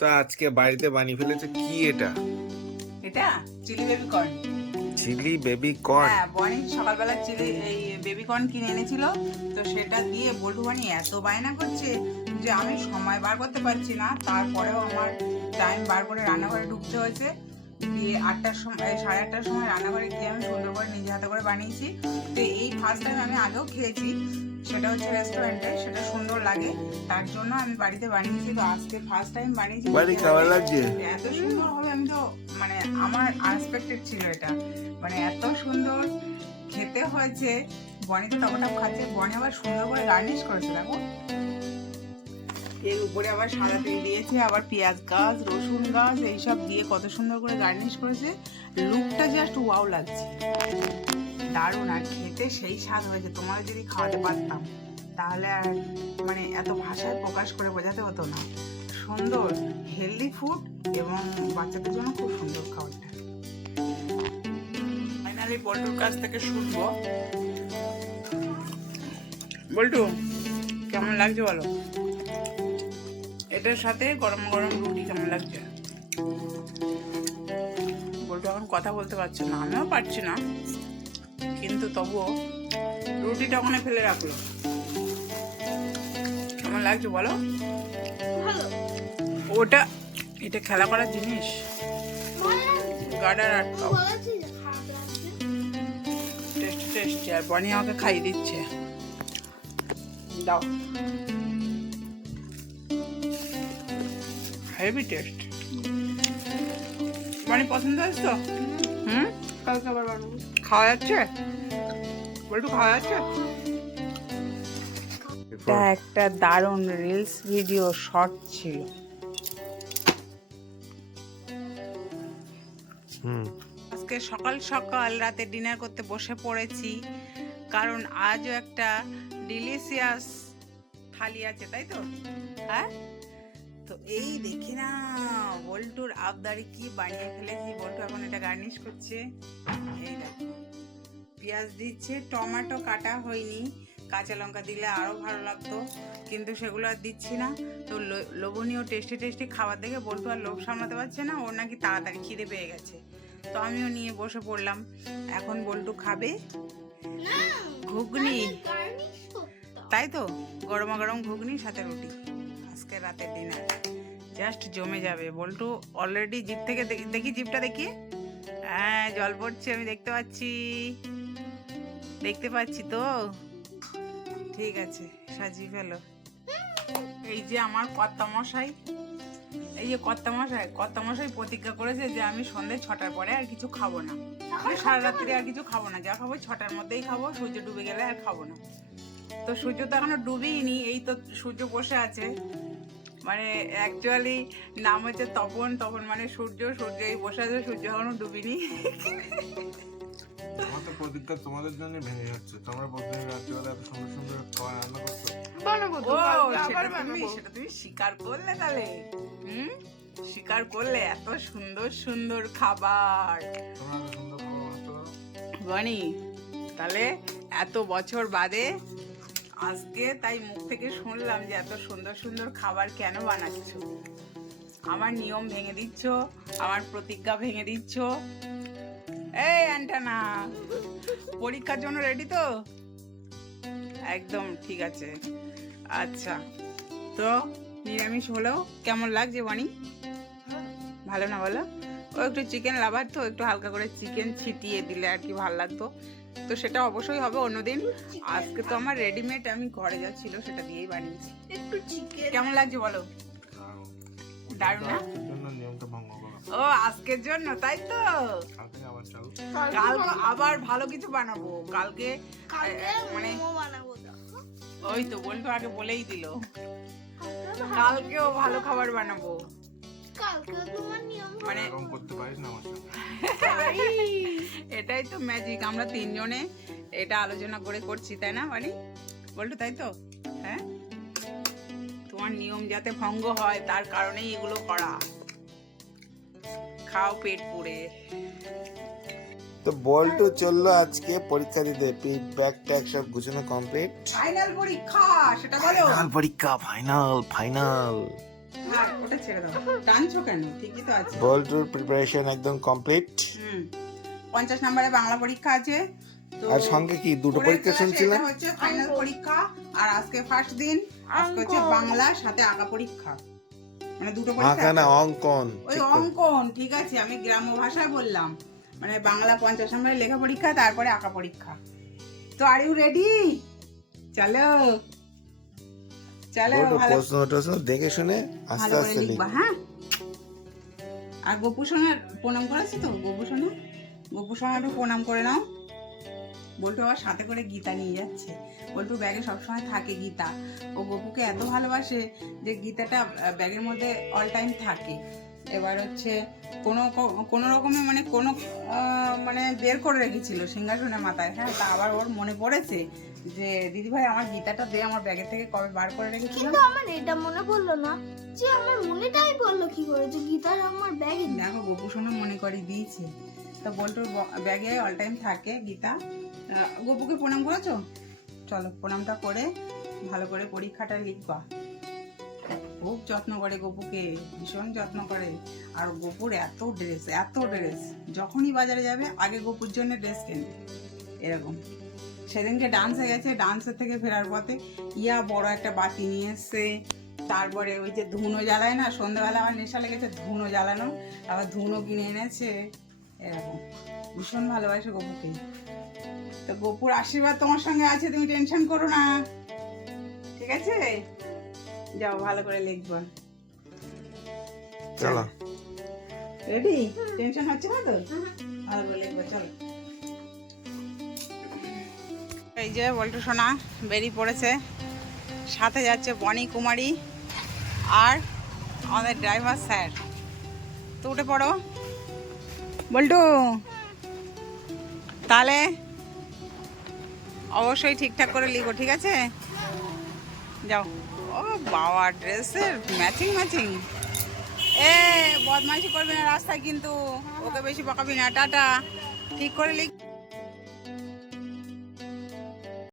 তো আজকে বাড়িতে বানিয়ে ফেলেছে কি এটা? এটা chilli baby corn. Chilli baby corn? হ্যাঁ বনি সকালবেলা চিলি এই বেবি কর্ন কিনে এনেছিল। তো সেটা দিয়ে বল্টু বানি এত বায়না করছে যে আমি সময় বার করতে পারছি না। তারপরেও আমার টাইম বার করে রান্নাঘরে ঢুকতে হয়েছে। দিয়ে আটটার সময় সাড়ে আটটার সময় রান্নাঘরে গিয়ে আমি সুন্দর করে নিজে হাতে করে বানিয়েছি। তো এই ফার্স্ট টাইম আমি আগেও খেয়েছি। সেটা হচ্ছে রেস্টুরেন্টে সেটা সুন্দর লাগে। তার জন্য আমি বাড়িতে বানিয়েছি তো আজকে ফার্স্ট টাইম বানিয়েছি। বাড়ি কেমন লাগছে? এত সুন্দর হবে আমি তো মানে আমার আনএক্সপেক্টেড ছিল এটা। মানে এত সুন্দর খেতে হয়েছে বনি তো টপটপ খাচ্ছে বনি আবার সুন্দর করে গার্নিশ করেছে দেখো। এর উপরে আবার সাদা তেল দিয়েছে আবার পেঁয়াজ গাছ রসুন গাছ এইসব দিয়ে কত সুন্দর করে গার্নিশ করেছে। লুকটা জাস্ট ওয়াও লাগছে। দারুণ আর খেতে সেই স্বাদ হয়েছে। তোমাকে যদি খাওয়াতে পারতাম, তাহলে আর মানে এত ভাষায় প্রকাশ করে বোঝাতে হতো না। সুন্দর হেলদি ফুড এবং বাচ্চাদের জন্য খুব সুন্দর খাবারটা। ফাইনালি বল্টুর কাছ থেকে শুনব। বল্টু, কেমন লাগছে বলো? এটার সাথে গরম গরম রুটি কেমন লাগছে? বল্টু এখন কথা বলতে পারছে না, আমিও পারছি না। কিন্তু তবুও রুটিটা ওখানে ফেলে রাখল। কেমন লাগছে বলো? ওটা এটা খেলা করার জিনিস? গার্ডার আটকাও টেস্ট টেস্ট আর বনি আমাকে খাইয়ে দিচ্ছে। দাও। হেভি টেস্ট বনি পছন্দ হয়েছে তো? হুম? কালকে আবার বানাবো। খাওয়া যাচ্ছে? বলটু খাওয়া যাচ্ছে? এটা একটা দারুণ রিলস ভিডিও শর্ট ছিল। আজকে সকাল সকাল রাতে ডিনার করতে বসে পড়েছি কারণ আজও একটা ডিলিশিয়াস থালি আছে তাই তো? হ্যাঁ? তো এই দেখি না বল্টুর আবদারি কি বানিয়ে ফেলেছি বল্টু এখন এটা গার্নিশ করছে। এই দেখো। পেঁয়াজ দিচ্ছে টমেটো কাটা হয়নি কাঁচা লঙ্কা দিলে আরও ভালো লাগতো কিন্তু সেগুলো আর দিচ্ছি না। তো লোভনীয় টেস্টি টেস্টি খাবার দেখে বল্টু আর লোভ সামলাতে পারছে না ওর নাকি তাড়াতাড়ি খিদে পেয়ে গেছে। তো আমিও নিয়ে বসে পড়লাম। এখন বল্টু খাবে। ঘুগনি। তাই তো গরমা গরম ঘুগনি সাথে রুটি। আজকে রাতের ডিনার জাস্ট জমে যাবে। বল্টু অলরেডি জিপ থেকে দেখি- দেখি জিপটা দেখি। হ্যাঁ জল পড়ছে আমি দেখতে পাচ্ছি। দেখতে পাচ্ছি তো? ঠিক আছে সাজিয়ে ফেলো। এই যে আমার কর্তা মশাই এই যে কর্তা মশাই কর্তা মশাই প্রতিজ্ঞা করেছে যে আমি সন্ধ্যে ছটার পরে আর কিছু খাব না। মানে সারা রাত্রি আর কিছু খাব না যা খাব ছটার মধ্যেই খাব সূর্য ডুবে গেলে আর খাব না। তো সূর্য তো এখনও ডুবেই নি এই তো সূর্য বসে আছে। মানে অ্যাকচুয়ালি নাম হচ্ছে তপন তপন মানে সূর্য সূর্য এই বসে আছে সূর্য এখনও ডুবিনি। তোমাদের প্রতিজ্ঞা তোমাদের জন্য ভেঙে যাচ্ছে। তোমরা প্রতিদিন রাত্রিবেলা এত সুন্দর সুন্দর খাবার রান্না করছ। বানাবো তো সেটা আবার তুমি সেটা তুমি স্বীকার করলে তাহলে। হুম? স্বীকার করলে এত সুন্দর সুন্দর খাবার। তোমরা এত সুন্দর খাবার বানাতে পারো? বনি তাহলে এত বছর বাদে আজকে তাই মুখ থেকে শুনলাম যে এত সুন্দর সুন্দর খাবার কেন বানাচ্ছ? আমার নিয়ম ভেঙে দিচ্ছ আমার প্রতিজ্ঞা ভেঙে দিচ্ছ এই অ্যান্টানা পরীক্ষার জন্য রেডি তো? একদম ঠিক আছে। আচ্ছা তো নিরামিষ হলেও কেমন লাগছে বানি? ভালো না বলো? ও একটু চিকেন লাভার তো একটু হালকা করে চিকেন ছিটিয়ে দিলে আর কি ভালো লাগতো। তো সেটা অবশ্যই হবে অন্যদিন আজকে তো আমার রেডিমেড আমি ঘরে যা ছিল সেটা দিয়েই বানিয়েছি। একটু চিকেন কেমন লাগছে বলো? দারুণ। না? ও আজকের জন্য তাই তো? কালকে আবার চালু কাল আবার ভালো কিছু বানাবো। কালকে মানে ওই তো বলতো আগে বলেই দিল। কালকেও ভালো খাবার বানাবো। কালকে তোমার নিয়ম মানে করতে পারিস না এটাই তো ম্যাজিক আমরা তিনজনে এটা আলোচনা করে করছি তাই না বাড়ি বলতো তাই তো? হ্যাঁ? তোমার নিয়ম যাতে ভঙ্গ হয় তার কারণেই এগুলো করা। খাও পেট পুড়ে। তো বল্টু চলল আজকে পরীক্ষা দিতে। পিট ব্যাগ ট্যাগ সব গুছানো কমপ্লিট ফাইনাল পরীক্ষা সেটা বলো। ফাইনাল পরীক্ষা ফাইনাল ফাইনাল ওটা ছেড়ে দাও। টানছো কেন? ঠিকই তো আছে। বল্টুর প্রিপারেশন একদম কমপ্লিট পঞ্চাশ নম্বরে বাংলা পরীক্ষা আছে। আর সঙ্গে কি দুটো পরীক্ষা শুনছিলাম হচ্ছে ফাইনাল পরীক্ষা আর আজকে ফার্স্ট দিন আজকে হচ্ছে। বাংলা সাথে আঁকা পরীক্ষা। মানে দুটো পরীক্ষা আঁকা না অঙ্কন ওই অঙ্কন ঠিক আছে আমি গ্রাম্য ভাষায় বললাম। মানে বাংলা পঞ্চাশ নম্বরের লেখা পরীক্ষা তারপরে আঁকা পরীক্ষা। তো আর ইউ রেডি চলো। চলো প্রশ্ন টশ্ন দেখে শুনে আস্তে আস্তে লিখবা হ্যাঁ? আর গোপু সোনার প্রণাম করেছ তো? গোপু সোনা? গোপু সোনা একটু প্রণাম করে নাও। বল্টু আবার সাথে করে গীতা নিয়ে যাচ্ছে। বল্টু ব্যাগে সবসময় থাকে গীতা। ও গপুকে এত ভালোবাসে যে গীতাটা ব্যাগের মধ্যে অল টাইম থাকে। এবার হচ্ছে কোনো কোনো রকমে মানে কোনো মানে বের করে রেখেছিল সিংহাসনের মাথায় হ্যাঁ? তা আবার ওর মনে পড়েছে যে দিদিভাই আমার গীতাটা দে আমার ব্যাগের থেকে কবে বার করে রেখেছিল? কিন্তু আমার এটা মনে পড়ল না যে আমার মনেটাই পড়ল কি করে যে গীতার আমার ব্যাগে দেখো গোপু সোনা মনে করে দিয়েছে। তো বল্টুর ব্যাগে অল টাইম থাকে গীতা। গোপুকে প্রণাম করেছ? চলো প্রণামটা করে ভালো করে পরীক্ষাটা লিখবা। খুব যত্ন করে, গোপুকে ভীষণ যত্ন করে। আর গোপুর এত ড্রেস এত ড্রেস যখনই বাজারে যাবে, আগে গোপুর জন্য ড্রেস কেনবে। এরকম। সেদিনকে ডান্সে গেছে। ডান্সের থেকে ফেরার পথে ইয়া বড় একটা বাতি নিয়ে এসছে। তারপরে ওই যে ধুনো জ্বালায় না, সন্ধ্যাবেলা আমার নেশা লেগেছে, ধুনো জ্বালানো। আবার ধুনো কিনে এনেছে। এরকম। ভীষণ ভালোবাসে গপুকে। তো গপুর আশীর্বাদ তোমার সঙ্গে আছে, তুমি টেনশন করো না। ঠিক আছে? যাও ভালো করে লিখবা। চলো। রেডি টেনশন হচ্ছে না তো? ভালো করে লিখবা চলো। এই যে বল্টু সোনা বেরিয়ে পড়েছে। সাথে যাচ্ছে বনি কুমারী আর আমাদের ড্রাইভার স্যার। তো উঠে পড়ো। বল্টু তাহলে অবশ্যই ঠিকঠাক করে লিখো ঠিক আছে? যাও। ও বাবা, ড্রেসের ম্যাচিং ম্যাচিং এ, বদমাইশি করবি না রাস্তায় কিন্তু। ওকে বেশি বকাবি না। টাটা। ঠিক করে লিখ।